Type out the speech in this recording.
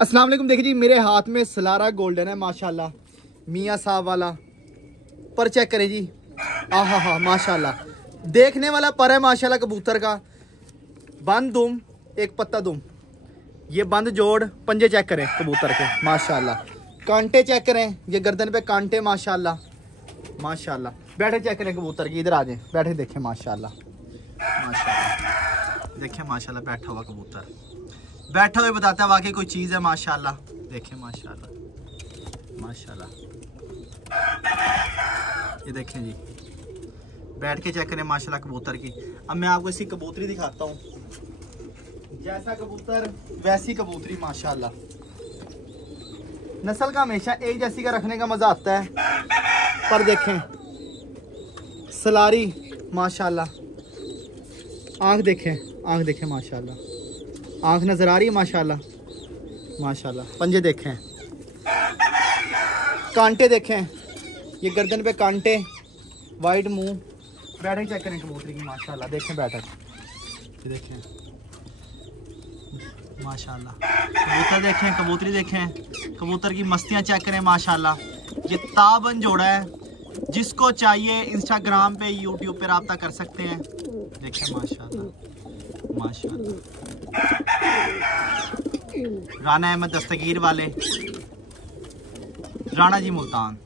अस्सलाम वालेकुम। देखिए जी, मेरे हाथ में सलारा गोल्डन है माशाल्लाह, मियाँ साहब वाला पर चेक करें जी। आहा हा माशाल्लाह, देखने वाला पर है माशाल्लाह। कबूतर का बंद दुम, एक पत्ता दुम, ये बंद जोड़, पंजे चेक करें कबूतर के माशाल्लाह। कांटे चेक करें, ये गर्दन पे कांटे माशाल्लाह माशाल्लाह। बैठे चेक करें कबूतर की, इधर आ जाए, बैठे देखें माशाल्लाह माशाल्लाह। देखें माशाल्लाह, बैठा हुआ कबूतर, बैठा हुए बताता है वाकई कोई चीज़ है माशाल्लाह। देखें माशाल्लाह माशाल्लाह, ये देखें जी, बैठ के चेक करें माशाल्लाह कबूतर की। अब मैं आपको इसकी कबूतरी दिखाता हूँ, जैसा कबूतर वैसी कबूतरी माशाल्लाह। नस्ल का हमेशा एक जैसी का रखने का मज़ा आता है, पर देखें सलारी माशाल्लाह। आँख देखें, आँख देखें माशाल्लाह, आँख नज़र आ रही है माशाल्लाह माशाल्लाह। पंजे देखें, कांटे देखें, ये गर्दन पे कांटे, वाइट मुंह। बैठक चेक करें कबूतरी की माशाल्लाह, देखें बैठक, ये देखें माशाल्लाह। कबूतर देखें, कबूतरी देखें, कबूतर की मस्तियाँ चेक करें माशाल्लाह। ये ताबन जोड़ा है, जिसको चाहिए इंस्टाग्राम पे यूट्यूब पे रब्ता कर सकते हैं। देखें माशाल्लाह माशाल्लाह। राना अहमद दस्तगीर वाले, राणा जी मुल्तान।